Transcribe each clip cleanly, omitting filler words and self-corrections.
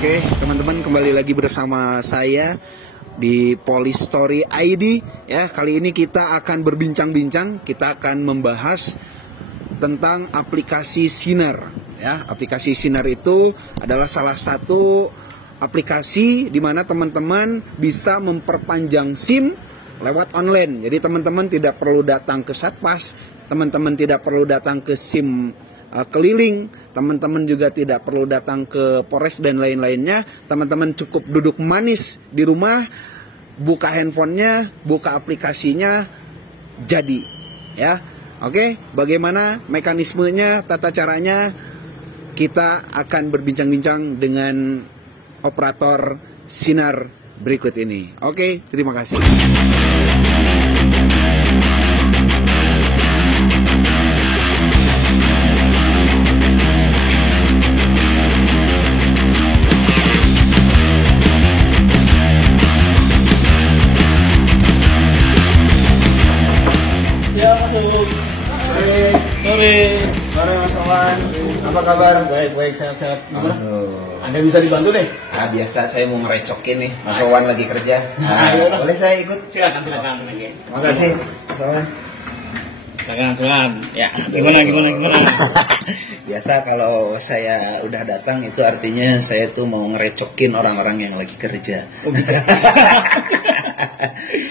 Oke, teman-teman kembali lagi bersama saya di Polistory ID ya. Kali ini kita akan berbincang-bincang, kita akan membahas tentang aplikasi Sinar ya. Aplikasi Sinar itu adalah salah satu aplikasi di mana teman-teman bisa memperpanjang SIM lewat online. Jadi teman-teman tidak perlu datang ke Satpas, teman-teman tidak perlu datang ke SIM keliling, teman-teman juga tidak perlu datang ke Polres dan lain-lainnya. Teman-teman cukup duduk manis di rumah, buka handphonenya, buka aplikasinya, jadi ya. Oke, bagaimana mekanismenya, tata caranya, kita akan berbincang-bincang dengan operator Sinar berikut ini. Oke, terima kasih. Ya, masuk. Sore Mas Owan, apa kabar? Baik, sehat-sehat. Gimana? Aduh. Anda bisa dibantu nih? Biasa saya mau ngerecokin nih, Mas Mas. Owan lagi kerja. Yaudah. Boleh saya ikut? Silakan. Terima kasih, Mas Owan. Silakan. Ya, gimana? Biasa kalau saya udah datang itu artinya saya tuh mau ngerecokin orang-orang yang lagi kerja. Oh, gitu.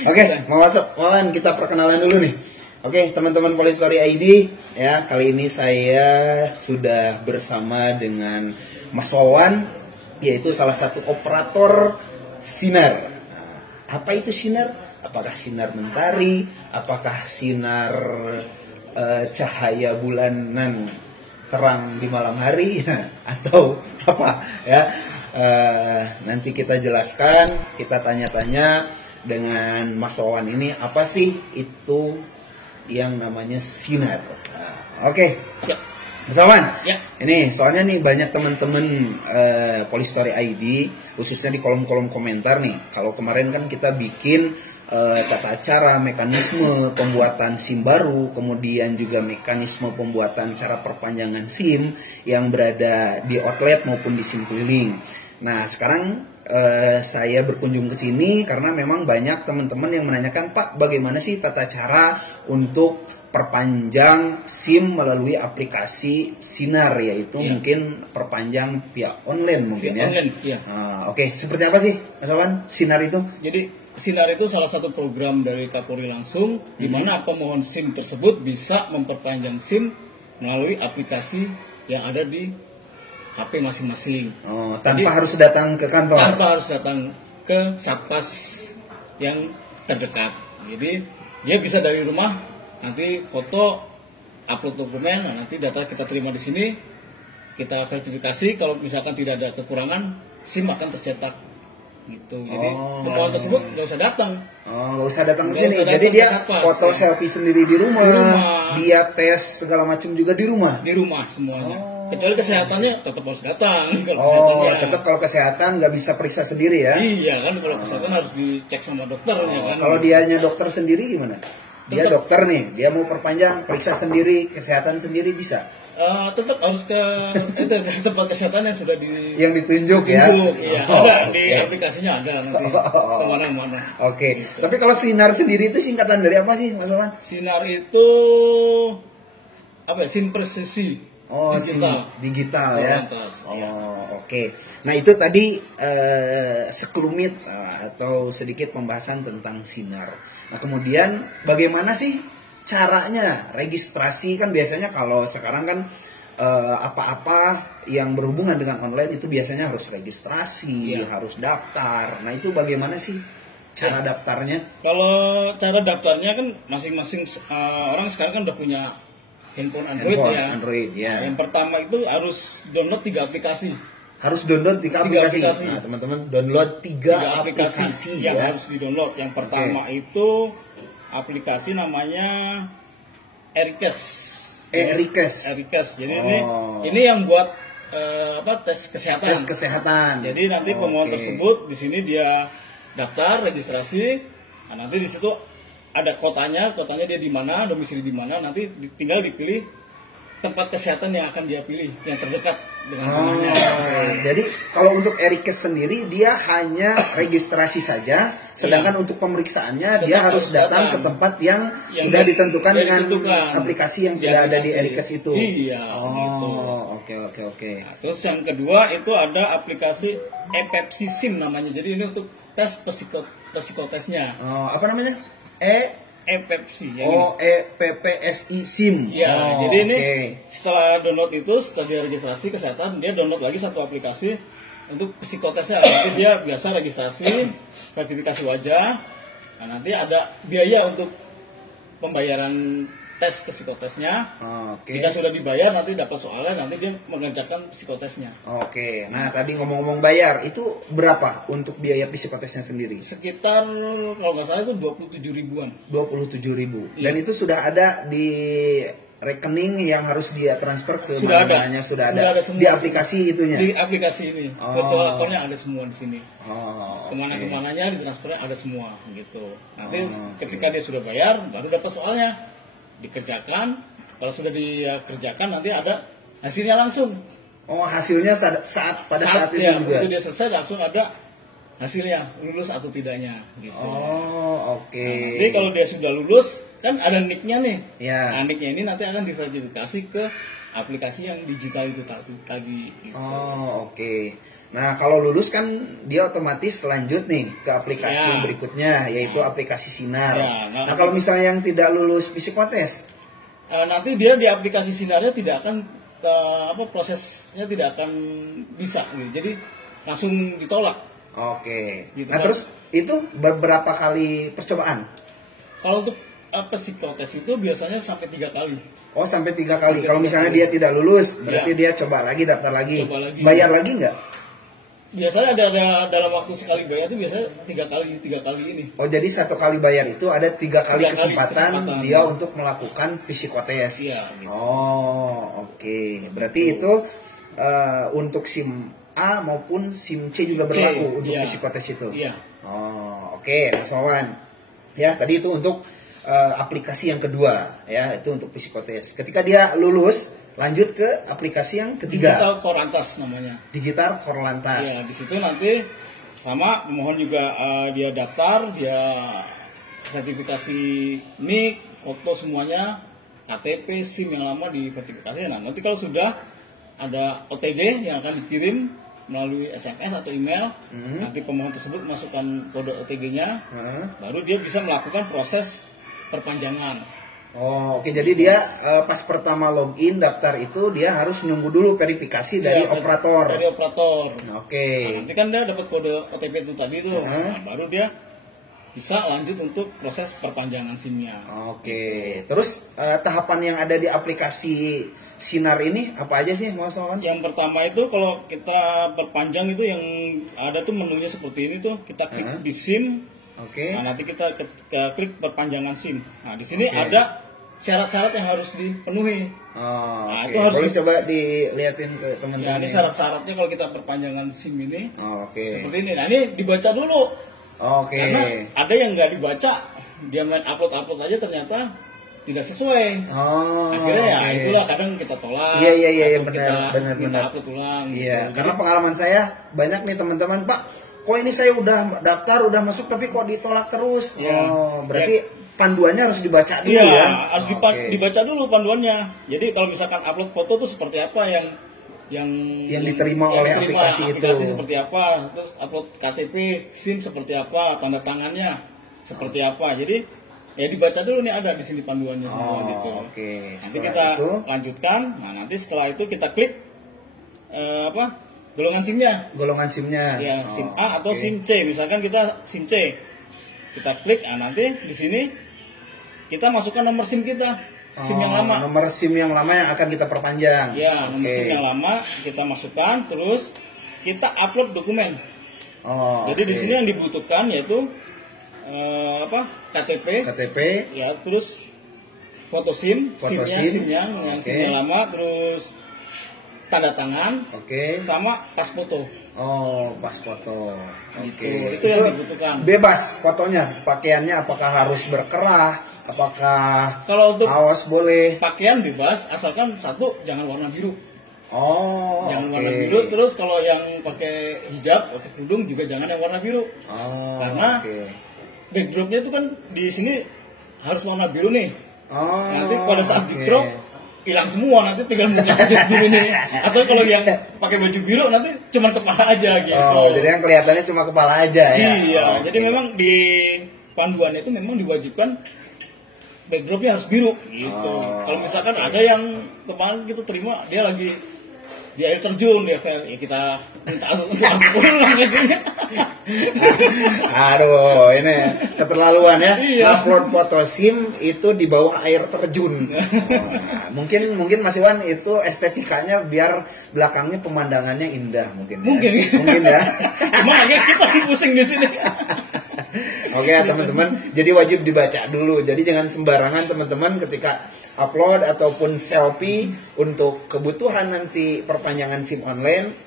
Oke, mau masuk. Owan, kita perkenalan dulu nih. Oke, teman-teman Polistory ID ya, kali ini saya sudah bersama dengan Mas Wawan, yaitu salah satu operator Sinar. Apa itu Sinar? Apakah sinar mentari? Apakah sinar cahaya bulanan terang di malam hari? Atau apa ya? Nanti kita jelaskan, kita tanya-tanya dengan Mas Wawan ini, apa sih itu yang namanya Sinar. Oke. Ya. Mas Wawan, Ya. ini soalnya nih banyak teman-teman Polistory ID, khususnya di kolom-kolom komentar nih. Kalau kemarin kan kita bikin tata cara, mekanisme pembuatan SIM baru, kemudian juga mekanisme pembuatan cara perpanjangan SIM yang berada di outlet maupun di SIM keliling. Nah, sekarang saya berkunjung ke sini karena memang banyak teman-teman yang menanyakan, Pak, bagaimana sih tata cara untuk perpanjang SIM melalui aplikasi Sinar, yaitu mungkin perpanjang via online mungkin ya. Online, iya. Oke, seperti apa sih, Mas Wawan, Sinar itu? Jadi, Sinar itu salah satu program dari Kapolri langsung, di mana pemohon SIM tersebut bisa memperpanjang SIM melalui aplikasi yang ada di HP masing-masing. Tanpa Jadi, harus datang ke kantor. tanpa harus datang ke Satpas yang terdekat. Jadi dia bisa dari rumah, nanti foto, upload dokumen, nah nanti data kita terima di sini, kita verifikasi. Kalau misalkan tidak ada kekurangan, SIM akan tercetak. Gitu. Jadi pemohon tersebut nggak usah datang. Nggak usah datang ke Nggak sini. usah Jadi datang dia ke Satpas, foto ya. selfie sendiri di rumah, Di rumah. dia tes segala macam juga di rumah. Di rumah semuanya. Kecuali kesehatannya tetap harus datang. Kalau kesehatannya, Tetap kalau kesehatan nggak bisa periksa sendiri ya. iya kan, kalau kesehatan harus dicek sama dokternya kan. Kalau dianya dokter sendiri gimana? Dia Tetap. dokter nih, dia mau perpanjang, periksa sendiri, kesehatan sendiri bisa. Tetap harus ke tempat kesehatan yang sudah Yang ditunjuk ya. Iya, ada di aplikasinya ada nanti kemana-mana. Oke. Gitu. Tapi kalau Sinar sendiri itu singkatan dari apa sih, Mas Wawan? Sinar itu apa? SIM presisi Digital ya. Lantas, Oke. Nah, itu tadi sekelumit atau sedikit pembahasan tentang Sinar. Nah, kemudian bagaimana sih caranya registrasi? Kan biasanya kalau sekarang kan apa-apa yang berhubungan dengan online itu biasanya harus registrasi, harus daftar. Nah, itu bagaimana sih cara daftarnya? Kalau cara daftarnya kan masing-masing orang sekarang kan udah punya handphone Android ya. Yang pertama itu harus download 3 aplikasi. Harus download 3 aplikasi. Nah, teman-teman download 3 aplikasi yang ya. harus di-download. Yang pertama itu aplikasi namanya Erikes. Jadi ini yang buat tes kesehatan. Tes kesehatan. Jadi nanti pemohon tersebut di sini dia daftar registrasi. Nah, nanti di situ ada kotanya dia di mana, domisili di mana, nanti tinggal dipilih tempat kesehatan yang akan dia pilih yang terdekat dengan Oh, rumahnya. jadi kalau untuk Erikes sendiri dia hanya registrasi saja, sedangkan untuk pemeriksaannya dia Tetap harus harus datang datang. ke tempat yang Yang sudah di- ditentukan yang dengan ditentukan. aplikasi yang Di sudah ada di aplikasi. Erikes itu. Iya, gitu. Oh, oke. Nah, terus yang kedua itu ada aplikasi ePepsi SIM namanya. Jadi ini untuk tes psikotesnya. Oh, apa namanya? ePepsi yang ini. EPPSI SIM. Ya, Oh, jadi ini oke. setelah download itu, setelah dia registrasi kesehatan, dia download lagi satu aplikasi untuk psikotesnya. Nanti dia biasa registrasi, sertifikasi wajah. Nah, nanti ada biaya untuk pembayaran tes psikotesnya. Oke. Jika sudah dibayar, nanti dapat soalnya, nanti dia mengerjakan psikotesnya. Oke. Nah, tadi ngomong-ngomong bayar, itu berapa untuk biaya psikotesnya sendiri? Sekitar kalau nggak salah itu 27 ribuan. 27.000. Iya. Dan itu sudah ada di rekening yang harus dia transfer ke Sudah ada. mana-mananya, sudah Sudah ada ada semua. di aplikasi itunya. Di aplikasi ini, Oh. virtual account-nya ada semua di sini. Oh, Kemana-kemananya ditransfernya ada semua gitu. Nanti Oh, ketika dia sudah bayar baru dapat soalnya, dikerjakan. Kalau sudah dikerjakan nanti ada hasilnya langsung. Oh, hasilnya pada saat itu ya, juga. itu dia selesai langsung ada hasilnya, lulus atau tidaknya gitu. Oh, oke. Nah, nanti kalau dia sudah lulus kan ada nicknya nih. Ya. Nah, nicknya ini nanti akan diverifikasi ke aplikasi yang digital itu tadi. Gitu. Oh, oke. Nah, kalau lulus kan dia otomatis lanjut nih ke aplikasi Ya. berikutnya, yaitu aplikasi Sinar. Ya, nah, kalau misalnya yang tidak lulus psikotes, Nanti dia di aplikasi Sinarnya tidak akan prosesnya tidak akan bisa gitu. Jadi langsung ditolak. oke. Gitu Nah, kan. terus itu beberapa kali percobaan? Kalau untuk psikotes itu biasanya sampai 3 kali. Oh, sampai 3 kali. Sampai Kalau 3 misalnya kali. dia tidak lulus, berarti Iya. dia coba lagi, daftar lagi. Coba lagi. Bayar lagi nggak? Biasanya ada dalam waktu sekali bayar itu biasanya 3 kali ini. Oh, jadi 1 kali bayar itu ada 3 kali 3 kali kesempatan kesempatan. dia untuk melakukan psikotes. Iya, gitu. Oh, oke. Berarti itu untuk SIM A maupun SIM C juga C, berlaku untuk iya. psikotes itu. Iya. Oh, oke, Mas Wawan. Ya, tadi itu untuk aplikasi yang kedua, ya, itu untuk psikotes. Ketika dia lulus, lanjut ke aplikasi yang ketiga. Digital Korantas namanya. Digital Korlantas. Ya, di situ nanti sama pemohon juga dia daftar, dia sertifikasi NIK, foto semuanya, KTP, SIM yang lama diverifikasi. Nah, nanti kalau sudah ada OTG yang akan dikirim melalui SMS atau email, nanti pemohon tersebut masukkan kode OTG-nya, Heeh. baru dia bisa melakukan proses perpanjangan. Oh, oke. Jadi dia pas pertama login daftar itu dia harus nunggu dulu verifikasi dari Ya, operator. Dari operator. Oke. Nah, nanti kan dia dapat kode OTP itu tadi tuh, Hah? nah, baru dia bisa lanjut untuk proses perpanjangan SIM-nya. Oke. Terus tahapan yang ada di aplikasi Sinar ini apa aja sih, Mas Wawan? Yang pertama itu kalau kita perpanjang itu yang ada tuh menunya seperti ini tuh, kita klik Hah? di SIM. Oke. Nah, nanti kita klik perpanjangan SIM. Nah, di sini Oke. ada syarat-syarat yang harus dipenuhi. Oh, Nah, oke. itu harus Boleh di- coba dilihatin ke Ya, teman-teman. ini syarat-syaratnya kalau kita perpanjangan SIM ini Oh, oke. seperti ini. Nah, ini dibaca dulu. Oke. Karena ada yang nggak dibaca, dia main upload aja ternyata tidak sesuai. Oh. Akhirnya ya oke. itulah kadang kita tolak. Iya, atau benar, kita benar, minta benar. upload ulang. Iya, gitu. karena Jadi, pengalaman saya banyak nih teman-teman, Pak. Kok ini saya udah daftar, udah masuk tapi kok ditolak terus? Iya. Oh, berarti panduannya harus dibaca dulu iya, ya. harus Oke. dibaca dulu panduannya. Jadi kalau misalkan upload foto tuh seperti apa yang diterima oleh aplikasi itu. seperti apa, terus upload KTP, SIM seperti apa, tanda tangannya seperti apa. Jadi ya dibaca dulu nih, ada di sini panduannya semua Oh, gitu. oke. Nanti Setelah kita itu? lanjutkan. Nah, nanti setelah itu kita klik golongan SIM-nya. Golongan SIM-nya. Ya, Oh, SIM A atau oke. SIM C. Misalkan kita SIM C. Kita klik, nanti di sini kita masukkan nomor SIM kita. SIM yang Oh, lama. Nomor SIM yang lama yang akan kita perpanjang. Ya, nomor Oke. SIM yang lama kita masukkan, terus kita upload dokumen. Oh, Jadi di oke. sini yang dibutuhkan yaitu KTP, KTP. ya, terus foto SIM, Foto SIM-nya, SIM. SIM yang Oke. SIM yang lama, terus tanda tangan Oke. sama pas foto. Oh, pas foto. Gitu. Oke. Itu yang dibutuhkan. Bebas fotonya, pakaiannya apakah harus berkerah Apakah Kalau untuk kaos boleh? pakaian bebas, asalkan satu jangan warna biru. Oh, Jangan oke. warna biru. Terus kalau yang pakai hijab, pakai kerudung juga jangan yang warna biru. Oh, Karena oke. backdropnya itu kan di sini harus warna biru nih. Oh, Nanti pada saat oke. di crop hilang semua, nanti tinggal muka aja sendiri nih. Atau kalau yang pakai baju biru nanti cuma kepala aja gitu. Oh, jadi yang kelihatannya cuma kepala aja ya? Iya, Oh, jadi oke. memang di panduan itu memang diwajibkan backdropnya harus biru gitu. Oh, Kalau misalkan oke. ada yang kemarin kita terima dia lagi di air terjun dia kayak ya kita minta untuk ampun lah gitu ya. Aduh, ini keterlaluan ya. Iya. Upload foto SIM itu di bawah air terjun. Oh, mungkin Mas Iwan itu estetikanya biar belakangnya pemandangannya indah mungkin. Mungkin. Ya. Mungkin ya. Cuma agak kita yang pusing di sini. Oke ya teman-teman, jadi wajib dibaca dulu. Jadi jangan sembarangan teman-teman ketika upload ataupun selfie untuk kebutuhan nanti perpanjangan SIM online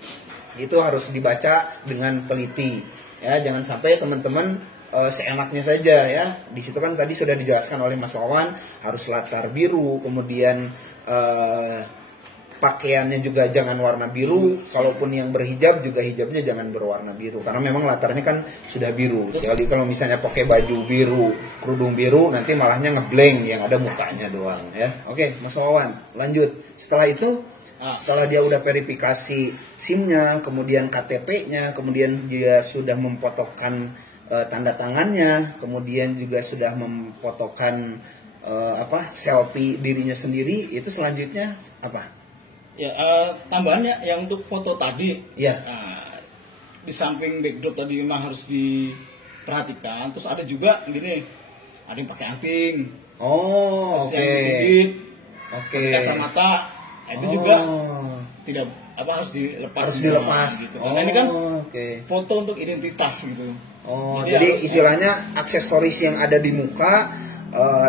itu harus dibaca dengan teliti. Ya, jangan sampai teman-teman seenaknya saja ya. Di situ kan tadi sudah dijelaskan oleh Mas Wawan harus latar biru, kemudian pakaiannya juga jangan warna biru. Kalaupun yang berhijab juga hijabnya jangan berwarna biru karena memang latarnya kan sudah biru. Jadi kalau misalnya pakai baju biru, kerudung biru nanti malahnya ngeblank yang ada mukanya doang ya. Oke, Mas Wawan, lanjut. Setelah itu setelah dia udah verifikasi SIM-nya, kemudian KTP-nya, kemudian dia sudah memfotokan tanda tangannya, kemudian juga sudah memfotokan selfie dirinya sendiri, itu selanjutnya apa? Ya, tambahannya yang untuk foto tadi, Iya. Di samping backdrop tadi memang harus diperhatikan. Terus ada juga gini, ada yang pakai anting, Oh, terus oke. yang digigit, Oke. pakai kacamata, itu juga tidak harus dilepas. Harus semua, dilepas. Gitu. Karena ini kan oke. foto untuk identitas gitu. Oh, Jadi jadi harus- istilahnya aksesoris yang ada di muka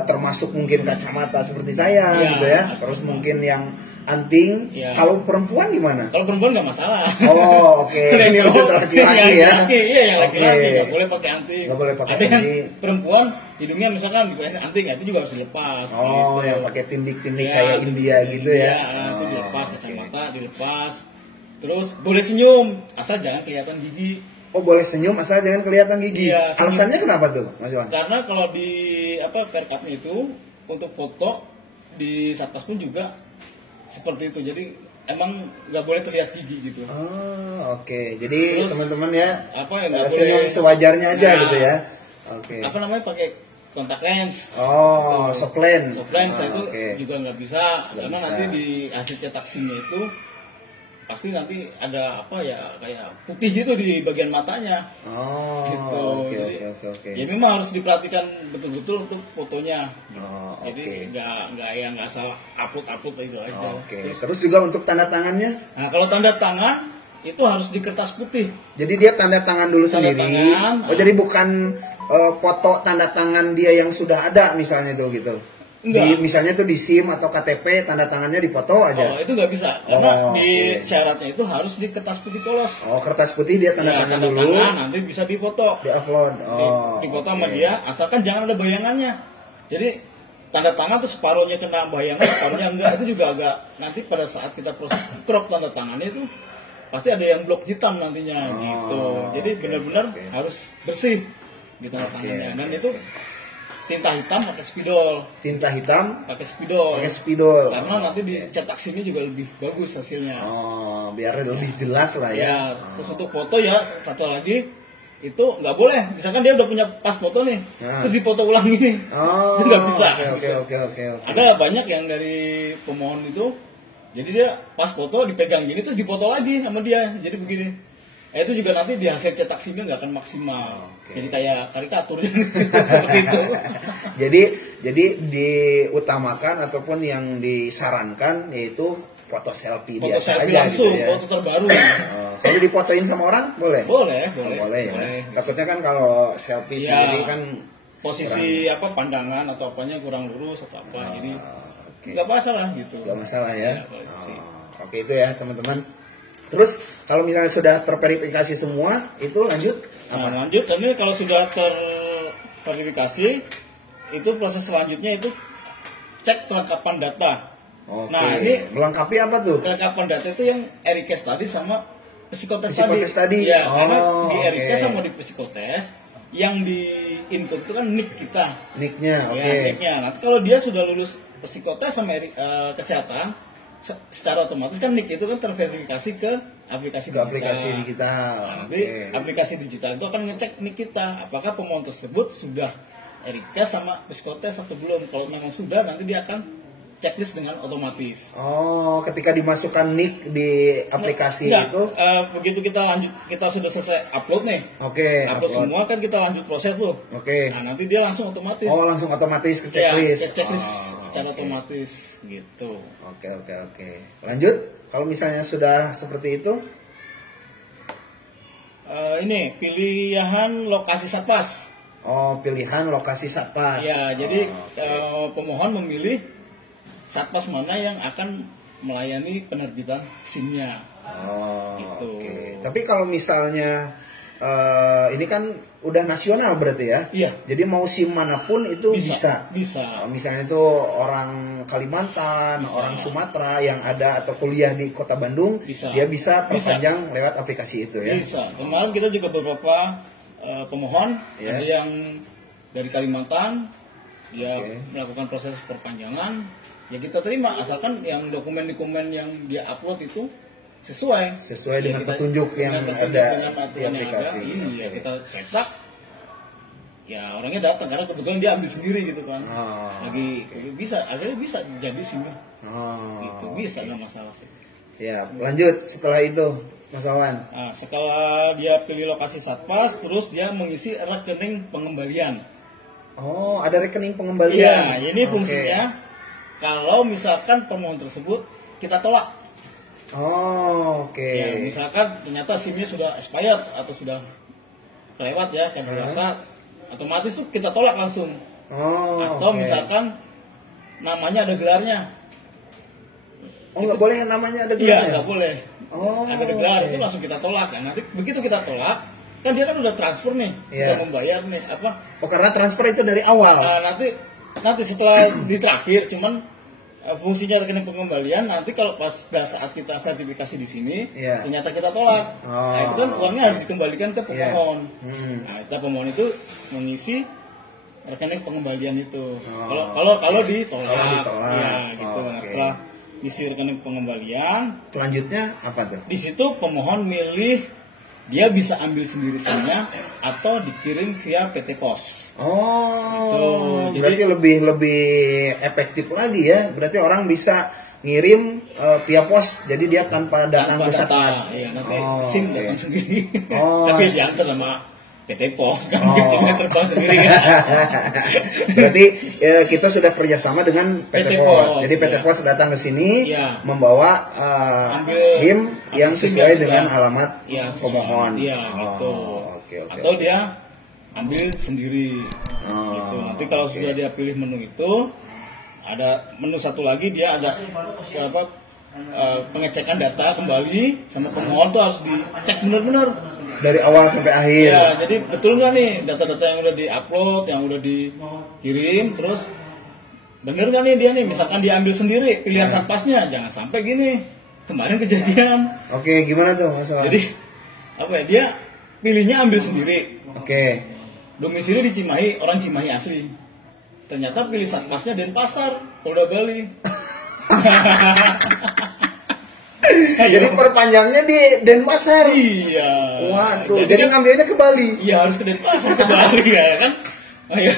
termasuk mungkin kacamata seperti saya Iya. gitu ya. Terus mungkin yang anting. Iya. Kalau perempuan gimana? Kalau perempuan nggak masalah. Oh, oke. Ini khusus laki-laki ya. Iya, yang laki-laki Oke. nggak boleh pakai anting. Nggak boleh pakai Ada yang anting. perempuan hidungnya misalkan dipakai anting, itu juga harus dilepas. Oh, gitu. yang pakai tindik-tindik Ya, kayak India gitu ya. Iya, itu Oh, dilepas, oke. kacamata dilepas. Terus boleh senyum, asal jangan kelihatan gigi. Oh, boleh senyum asal jangan kelihatan gigi. Iya, senyum. Alasannya kenapa tuh, Mas Iwan? Karena kalau di perkapnya itu untuk foto di satpas pun juga seperti itu. Jadi emang nggak boleh terlihat gigi gitu. Oh, oke. Jadi Terus, teman-teman ya, apa yang nggak senyum boleh- sewajarnya aja Nah, gitu ya. Oke. Apa namanya, pakai kontak lens. Oh, Tuh. softland. Softland Ah, itu oke. juga nggak bisa Nggak karena bisa. nanti di hasil cetak SIM-nya itu pasti nanti ada apa ya, kayak putih gitu di bagian matanya. Oh, Gitu. oke, Jadi, oke. Ya memang harus diperhatikan betul-betul untuk fotonya. Oh, oke. Jadi nggak salah upload itu aja. Oke. Terus juga untuk tanda tangannya, Nah, kalau tanda tangan itu harus di kertas putih. jadi dia tanda tangan dulu Tanda sendiri. tangan, Oh, jadi bukan foto tanda tangan dia yang sudah ada misalnya tuh gitu. Enggak. Misalnya tuh di SIM atau KTP tanda tangannya Oh, dipoto aja. itu nggak bisa karena Oh, di oke. syaratnya itu harus di kertas putih polos. Oh, kertas putih dia tanda Ya, tangan tanda dulu, tangan nanti bisa dipoto. di-upload. Oh, Dipoto oke. sama dia, asalkan jangan ada bayangannya. Jadi tanda tangan tuh separuhnya kena bayangan, separuhnya enggak. Itu juga agak nanti pada saat kita proses crop tanda tangannya itu pasti ada yang blok hitam nantinya Oh, gitu. Jadi oke, benar-benar oke. harus bersih di tanda Oke, tangannya. Dan oke, itu tinta hitam pakai spidol, Tinta hitam pakai spidol. pakai spidol. Karena nanti dicetak sini juga lebih bagus hasilnya. Oh, biar lebih jelas lah ya. Ya, terus untuk foto ya satu lagi itu nggak boleh. Misalkan dia udah punya pas foto nih, Nah. terus dipoto ulang gini, Oh, itu nggak bisa. Oke. Ada banyak yang dari pemohon itu, jadi dia pas foto dipegang gini terus dipoto lagi sama dia, jadi begini. Itu juga nanti di hasil cetak SIM-nya nggak akan maksimal. Oke. Jadi kayak karikatur seperti itu. jadi diutamakan ataupun yang disarankan yaitu foto selfie Foto biasa selfie aja langsung, gitu ya. foto terbaru. Oh, kalau difotoin sama orang boleh? Boleh, Oh, boleh. boleh ya. Takutnya kan kalau selfie Iya. sendiri kan Posisi pandangan atau apanya kurang lurus atau apa, jadi oke. nggak masalah gitu. Gak masalah ya. Ya, posisi. Oke itu ya teman-teman. Terus kalau misalnya sudah terverifikasi semua itu lanjut Nah, apa? lanjut, ini kalau sudah terverifikasi itu proses selanjutnya itu cek kelengkapan data. Oke. Nah, ini melengkapi apa tuh? kelengkapan data itu yang Erikes tadi sama psikotes Psikotes tadi. Ya, Oh, karena di Erikes oke. sama di psikotes yang di input itu kan nick kita. Nicknya, oke. Ya, nicknya. Nanti kalau dia sudah lulus psikotes sama kesehatan, secara otomatis kan nick itu kan terverifikasi ke aplikasi Ke aplikasi digital. digital. Nah, nanti Oke. aplikasi digital itu akan ngecek nick kita, apakah pemohon tersebut sudah Erikes sama psikotes atau belum. Kalau memang sudah, nanti dia akan checklist dengan otomatis. Oh, ketika dimasukkan nick di aplikasi Enggak, itu, begitu kita lanjut, kita sudah selesai upload nih, oke, upload semua kan kita lanjut proses tuh. Oke. Nah, nanti dia langsung otomatis. Oh, langsung otomatis ke Ya, checklist. checklist Oh, secara oke. otomatis gitu. Oke. Lanjut, kalau misalnya sudah seperti itu, Ini pilihan lokasi satpas. oh pilihan lokasi satpas. Ya, jadi oke. pemohon memilih satpas mana yang akan melayani penerbitan SIM-nya. Oh, Gitu. oke. Tapi kalau misalnya ini kan udah nasional berarti ya? Iya. Jadi mau SIM manapun itu bisa. Bisa. Misalnya itu orang Kalimantan, Bisa. orang Sumatera yang ada atau kuliah di Kota Bandung, Bisa. dia bisa Bisa. perpanjang lewat aplikasi itu ya. Bisa. Kemarin kita juga beberapa pemohon, Ya. ada yang dari Kalimantan, dia Oke. melakukan proses perpanjangan, ya kita terima asalkan yang dokumen-dokumen yang dia upload itu sesuai Sesuai Ya, dengan petunjuk yang dengan ada dengan aturan di yang aplikasi. ada, iya, Oke. kita cetak, ya orangnya datang karena kebetulan dia ambil sendiri gitu kan, Oh, lagi oke. bisa, akhirnya bisa jadi SIM-nya, Oh, gitu bisa oke. nggak masalah sih. Ya, lanjut setelah itu, Mas Wawan. Nah, setelah dia pilih lokasi satpas, terus dia mengisi rekening pengembalian. Oh, ada rekening pengembalian. Iya, ini Oke. fungsinya kalau misalkan pemohon tersebut kita tolak. Oh, oke. Ya, misalkan ternyata SIM-nya sudah expired atau sudah kelewat ya, kan berasa otomatis tuh kita tolak langsung. Oh, Atau oke. misalkan namanya ada gelarnya. Oh, nggak boleh namanya ada Iya, gelarnya? nggak boleh. Oh, Ada gelar oke. itu langsung kita tolak. Nah, nanti begitu kita tolak, kan dia kan udah transfer nih, Iya. sudah membayar nih apa? Oh, karena transfer itu dari awal. Nah, nanti setelah di terakhir, cuman fungsinya rekening pengembalian nanti kalau pas saat kita verifikasi di sini, Iya. ternyata kita tolak. Oh. Nah, itu kan uangnya harus dikembalikan ke pemohon. Hmm. Nah, kita pemohon itu mengisi rekening pengembalian itu. Oh. Kalau ditolak, Kalau ditolak. ya gitu. Oh, Nah, oke. setelah isi rekening pengembalian, Selanjutnya apa tuh? di situ pemohon milih dia bisa ambil sendiri SIM-nya atau dikirim via PT Pos. Oh, Gitu. berarti lebih efektif lagi ya. Berarti orang bisa ngirim via pos, jadi dia tanpa datang Tanpa ke satpas. data, ya, nanti Oh, SIM oke. datang sendiri. Oh, Tapi diantar sama PT Pos kan, Oh. SIM-nya terbang sendiri kan. Berarti kita sudah kerjasama dengan PT, PT Pos. Pos, Jadi PT ya. Pos datang ke sini Ya. membawa Ambil SIM yang SIM sesuai yang dengan sudah- alamat ya, sesuai. pemohon. Iya, Oh, gitu. Oke, oke. Atau dia ambil sendiri. Oh, Gitu. Nanti kalau oke. sudah dia pilih menu itu, ada menu satu lagi dia ada apa pengecekan data kembali sama pemohon tuh harus dicek benar-benar. Dari awal sampai akhir. Ya, jadi betul nggak nih data-data yang udah diupload, yang udah dikirim, terus bener nggak nih dia nih, misalkan dia ambil sendiri pilihan satpasnya, jangan sampai gini. Kemarin kejadian. Oke, gimana tuh Mas Wawan? Jadi apa ya, dia pilihnya ambil sendiri. Oke. Domisili di Cimahi, orang Cimahi asli. Ternyata pilih satpasnya Denpasar, Polda Bali. Jadi perpanjangnya di Denpasar. Iya. Waduh, jadi ngambilnya ke Bali. Iya harus ke Denpasar ke Bali ya kan. Oh, iya.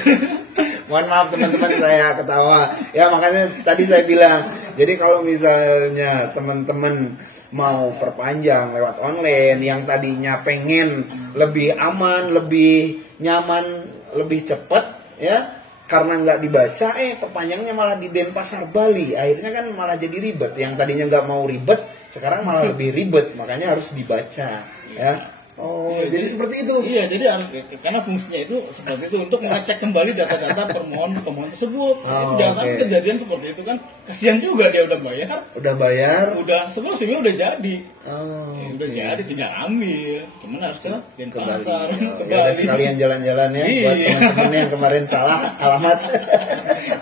Mohon maaf teman-teman, saya ketawa. Ya makanya tadi saya bilang, jadi kalau misalnya teman-teman mau perpanjang lewat online yang tadinya pengen lebih aman, lebih nyaman, lebih cepat ya, karena nggak dibaca, perpanjangnya malah di Denpasar Bali. Akhirnya kan malah jadi ribet. Yang tadinya nggak mau ribet, sekarang malah lebih ribet. Makanya harus dibaca ya. Oh, Iya, jadi seperti itu. Iya, jadi harus, karena fungsinya itu seperti itu untuk mengecek kembali data-data pemohon tersebut. Jadi Oh, jangan sampai oke. kejadian seperti itu kan, kasihan juga dia udah bayar, Udah bayar. udah semua SIM-nya udah jadi. Oh, Udah oke. jadi tinggal ambil, cuman harus ke Denpasar, Oh, ke ya udah Bali. sekalian jalan-jalan ya buat Iya. teman-teman yang kemarin salah alamat.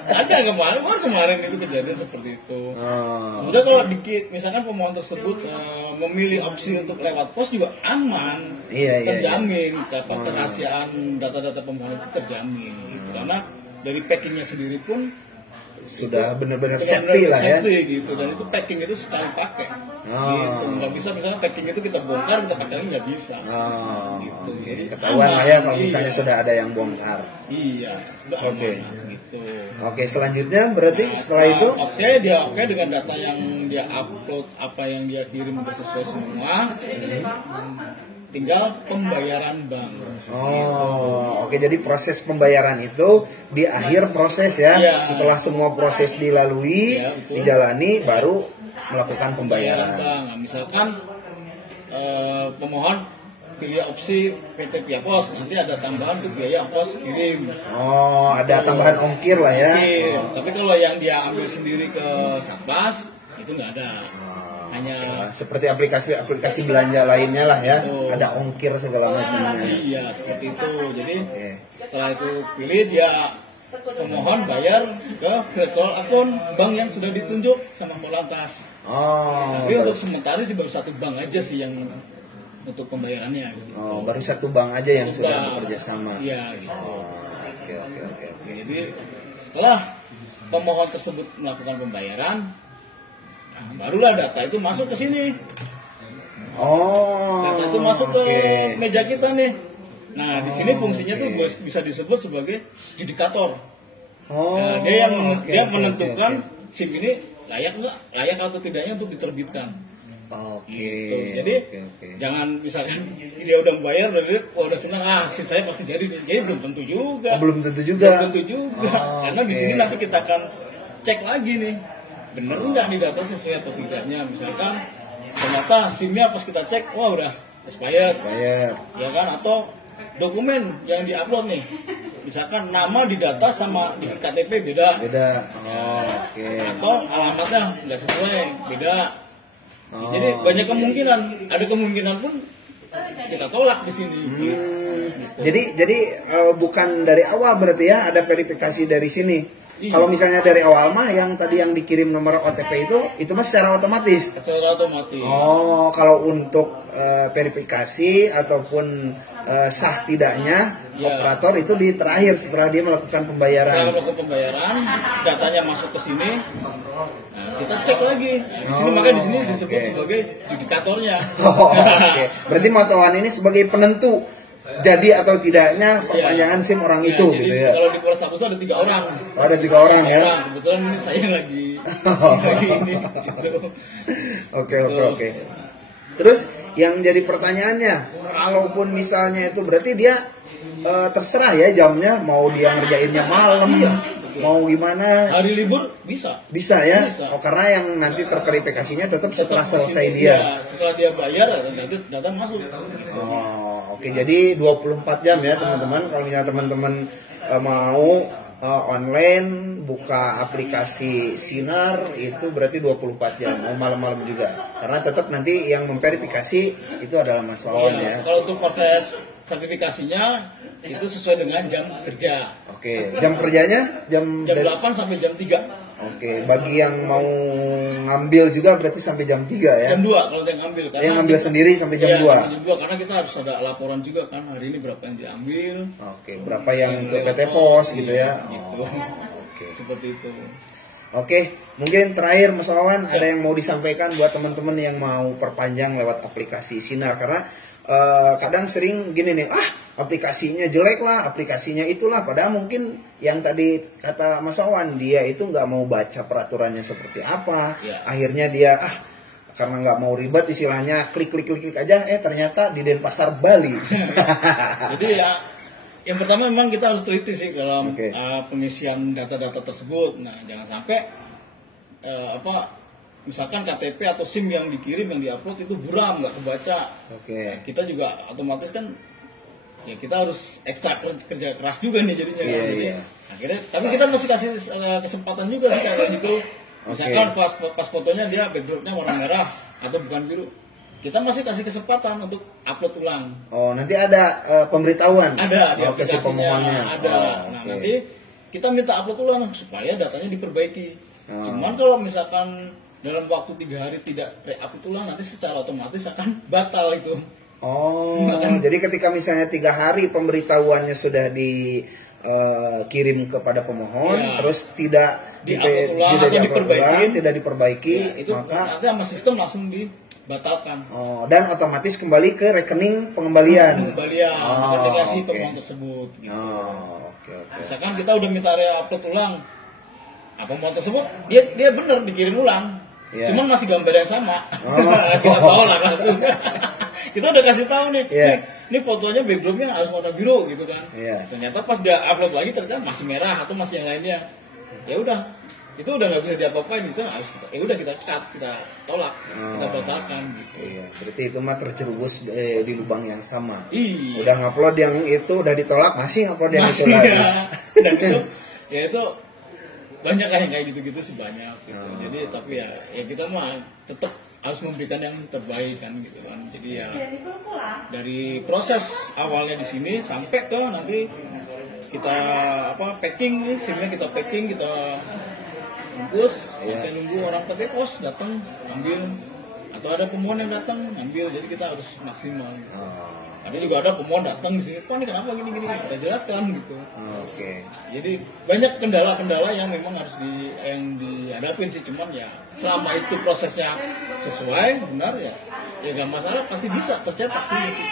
Ada kemarin itu kejadian seperti itu. Oh, Sebenarnya kalau dikit, misalkan pemohon tersebut memilih opsi untuk lewat pos juga aman, Iya, iya, terjamin, kerahasiaan data-data pemohon itu terjamin, gitu. Karena dari packingnya sendiri pun sudah benar-benar benar-benar safety lah ya. safety, gitu. Dan itu packing itu sekali pakai, Oh. gitu. Nggak bisa misalnya packing itu kita bongkar kita pakai lagi nggak bisa. Oh, Gitu. oke. Jadi Ketahuan aman, lah ya kalau misalnya iya. sudah ada yang bongkar. Iya, sudah Oke. aman, gitu. Oke, selanjutnya berarti setelah itu dia oke dengan data yang dia upload, apa yang dia kirim udah sesuai semua. Tinggal pembayaran bank. oh, oke, jadi proses pembayaran itu di akhir proses ya. Iya. Setelah semua proses dilalui, Iya, betul. dijalani baru melakukan Pembayaran pembayaran. bank. Nah, misalkan pemohon pilih opsi PT Via Pos, nanti ada tambahan tuh biaya ongkos kirim. Oh, ada tambahan ongkir lah ya. Kirim. Tapi kalau yang dia ambil sendiri ke Satpas itu nggak ada. Hanya Seperti aplikasi belanja lainnya lah ya. Betul. Ada ongkir segala macamnya. iya seperti itu. Jadi Oke. setelah itu pilih dia pemohon bayar ke virtual akun bank yang sudah ditunjuk sama Polantas. Oh, Tapi untuk sementara sih baru satu bank aja sih yang untuk pembayarannya. Gitu. oh, baru satu bank aja yang sudah Bank. bekerja sama. Iya gitu. Oh, oke, oke, oke, oke. Jadi setelah pemohon tersebut melakukan pembayaran, nah, barulah data itu masuk ke sini. Oh, Data itu masuk ke oke. meja kita nih. Nah, di sini fungsinya tuh oke. bisa disebut sebagai judikator. Oh, Nah, dia yang oke, dia oke, menentukan oke. SIM ini layak atau tidaknya untuk diterbitkan. Oke. Gitu. Jadi oke, oke. jangan misalkan dia udah bayar udah senang SIM saya pasti jadi belum tentu juga. Oh, belum tentu juga. Belum tentu juga. Oh, Karena di oke. sini nanti kita akan cek lagi nih. Bener nggak nih data sesuai atau tidaknya. Misalkan ternyata SIM-nya pas kita cek, wah udah expired. Bayar. Ya kan, atau dokumen yang diupload nih. Misalkan nama di data sama di KTP beda. Beda. Oh, oke. Atau alamatnya nggak sesuai, beda. Oh, Jadi banyak kemungkinan, ada kemungkinan pun kita tolak di sini. Jadi bukan dari awal berarti ya ada verifikasi dari sini. Iya. Kalau misalnya dari awal mah yang tadi yang dikirim nomor OTP itu mah secara otomatis. Secara otomatis. Oh, kalau untuk verifikasi ataupun sah tidaknya Ya. operator itu di terakhir setelah dia melakukan Setelah pembayaran. melakukan pembayaran, datanya masuk ke sini. Nah, kita cek lagi. Nah, di sini Oh, makanya di sini disebut oke. sebagai judikatornya. Oh, oke. Berarti Mas Wawan ini sebagai penentu jadi atau tidaknya perpanjangan SIM orang Ya, itu jadi gitu ya. Kalau di Polres Tapus ada 3 orang. Oh, ada 3 orang ya. Orang. Kebetulan ini saya lagi ini gitu. Oke, oke, oke. Terus yang jadi pertanyaannya, kalaupun misalnya itu berarti dia terserah ya jamnya, mau dia ngerjainnya malam, mau gimana, Hari libur bisa. bisa ya? Bisa. Oh, karena yang nanti terverifikasinya tetap setelah Tetap selesai di sini, dia. ya, setelah dia bayar nanti data masuk. Oh, oke. Jadi 24 jam ya teman-teman. Kalau misalnya teman-teman mau online buka aplikasi Sinar itu berarti 24 jam. Mau malam-malam juga. Karena tetap nanti yang memverifikasi itu adalah Mas Wawan ya. Kalau untuk proses sertifikasinya itu sesuai dengan jam kerja. Oke. Jam kerjanya jam Jam 8 sampai jam 3. Oke, bagi yang mau ngambil juga berarti sampai jam 3 ya. Jam 2 kalau yang ngambil. Karena Yang ngambil sendiri sampai jam Iya, 2. sampai jam 2 karena kita harus ada laporan juga kan hari ini berapa yang diambil. Oke, berapa yang ke lewat PT Pos gitu iya, ya. Gitu. Oh, oke. Seperti itu. Oke, mungkin terakhir Mas Wawan ada yang mau disampaikan buat teman-teman yang mau perpanjang lewat aplikasi Sinar karena kadang sering gini nih, aplikasinya jelek lah, aplikasinya itulah, padahal mungkin yang tadi kata Mas Wawan dia itu nggak mau baca peraturannya seperti apa, Ya. akhirnya dia karena nggak mau ribet istilahnya klik aja, ternyata di Denpasar Bali. Jadi ya yang pertama memang kita harus teliti sih dalam Oke. pengisian data-data tersebut. Nah, jangan sampai misalkan KTP atau SIM yang dikirim, yang diupload itu buram, nggak kebaca. Oke. Kita juga otomatis kan ya kita harus ekstra kerja keras juga nih jadinya kan. Jadi akhirnya, tapi kita masih kasih kesempatan juga sih kayak gitu. Misalkan pas fotonya dia backgroundnya warna merah atau bukan biru, kita masih kasih kesempatan untuk upload ulang. Oh, nanti ada pemberitahuan. Ada di ke si aplikasinya, pemohonnya. ada. Nah, nanti kita minta upload ulang supaya datanya diperbaiki. Cuman kalau misalkan dalam waktu 3 hari tidak re-upload ulang, nanti secara otomatis akan batal itu. Oh, jadi ketika misalnya 3 hari pemberitahuannya sudah dikirim kepada pemohon, terus tidak diperbaiki, ya, itu maka nanti sama sistem langsung dibatalkan. Oh, dan otomatis kembali ke rekening pengembalian. Aplikasi pemohon tersebut. Gitu. Oke. Misalkan kita udah minta re-upload ulang, pemohon tersebut dia benar dikirim ulang. Cuman masih gambar yang sama. Kita tolak langsung. Kita udah kasih tahu nih, ini fotonya backgroundnya harus warna biru gitu kan. Ternyata pas dia upload lagi ternyata masih merah atau masih yang lainnya. Ya udah, itu udah nggak bisa diapa-apain, itu harus kita cut, kita tolak, kita batalkan gitu. Iya, berarti itu mah terjerumus di lubang yang sama. Iya. Udah ngupload yang itu udah ditolak, masih ngupload yang itu lagi. Dan itu ya itu banyak kan yang kayak gitu-gitu sih, banyak gitu. Jadi tapi ya kita mah tetap harus memberikan yang terbaik kan gitu kan. Jadi ya dari proses awalnya di sini sampai ke nanti kita packing nih, SIM-nya kita packing, kita bungkus sampai nunggu orang PT Pos datang ambil atau ada pemohon yang datang ambil, jadi kita harus maksimal gitu. Ada juga ada pemohon datang di sini, Pak ini kenapa gini kita jelaskan gitu. Jadi banyak kendala-kendala yang memang harus dihadapin sih, cuman ya selama itu prosesnya sesuai benar ya gak masalah, pasti bisa tercetak sih.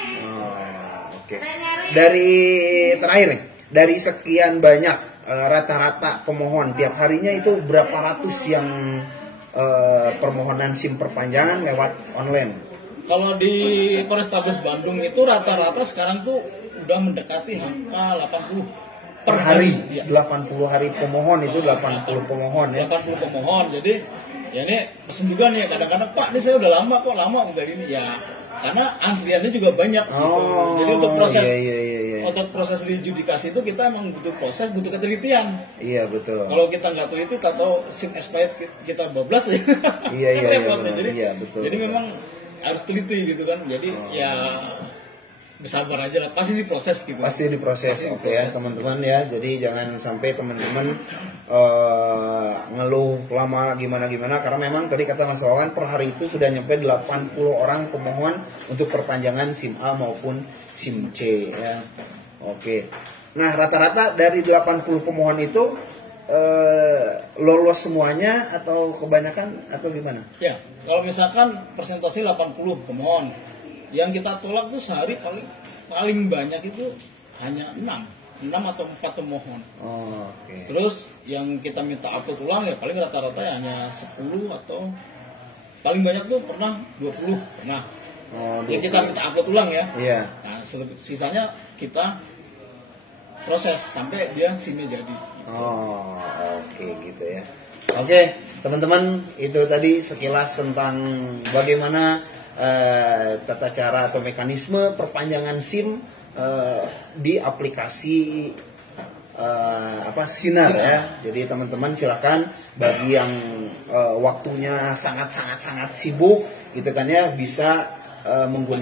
Dari terakhir nih, dari sekian banyak rata-rata pemohon tiap harinya itu berapa ratus yang permohonan SIM perpanjangan lewat online? Kalau di Polrestabes Bandung itu rata-rata sekarang tuh udah mendekati angka 80 per hari. 80 hari pemohon itu 80 pemohon ya. 80 pemohon. Jadi ya ini pesen juga nih kadang-kadang, Pak ini saya udah lama udah ini ya. Karena antriannya juga banyak gitu. Jadi untuk proses untuk proses judikasi itu kita emang butuh ketelitian. Iya betul. Kalau kita nggak teliti atau SIM expired kita bablas ya. Jadi memang harus teliti gitu kan. Jadi ya bersabar aja lah, pasti diproses gitu. Pasti diproses. Oke ya teman-teman ya. Jadi jangan sampai teman-teman ngeluh lama gimana karena memang tadi kata Mas Wawan per hari itu sudah nyampe 80 orang pemohon untuk perpanjangan SIM A maupun SIM C ya. Oke. Nah, rata-rata dari 80 pemohon itu lolos semuanya atau kebanyakan atau gimana? Ya, kalau misalkan persentase 80 pemohon, yang kita tolak tuh sehari paling banyak itu hanya 6 atau 4 pemohon. Terus yang kita minta upload ulang ya paling rata-rata ya hanya 10 atau paling banyak tuh pernah 20 pernah. Yang kita minta upload ulang ya. Nah, sisanya kita proses sampai dia SIM-nya jadi. Gitu ya. Oke, teman-teman, itu tadi sekilas tentang bagaimana tata cara atau mekanisme perpanjangan SIM di aplikasi Sinar ya. Jadi teman-teman silakan bagi yang waktunya sangat sibuk gitu kan ya, bisa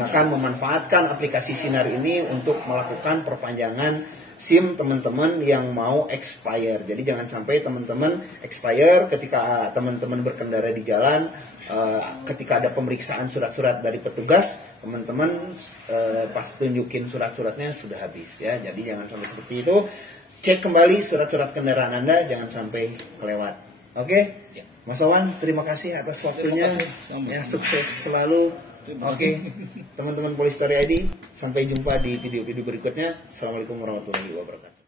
memanfaatkan aplikasi Sinar ini untuk melakukan perpanjangan SIM teman-teman yang mau expire. Jadi jangan sampai teman-teman expire ketika teman-teman berkendara di jalan, ketika ada pemeriksaan surat-surat dari petugas, teman-teman pas tunjukin surat-suratnya sudah habis ya. Jadi jangan sampai seperti itu. Cek kembali surat-surat kendaraan Anda, jangan sampai kelewat. Oke? Mas Wawan, terima kasih atas waktunya. Ya, sukses selalu. Oke, teman-teman Polistory ID, sampai jumpa di video-video berikutnya. Assalamualaikum warahmatullahi wabarakatuh.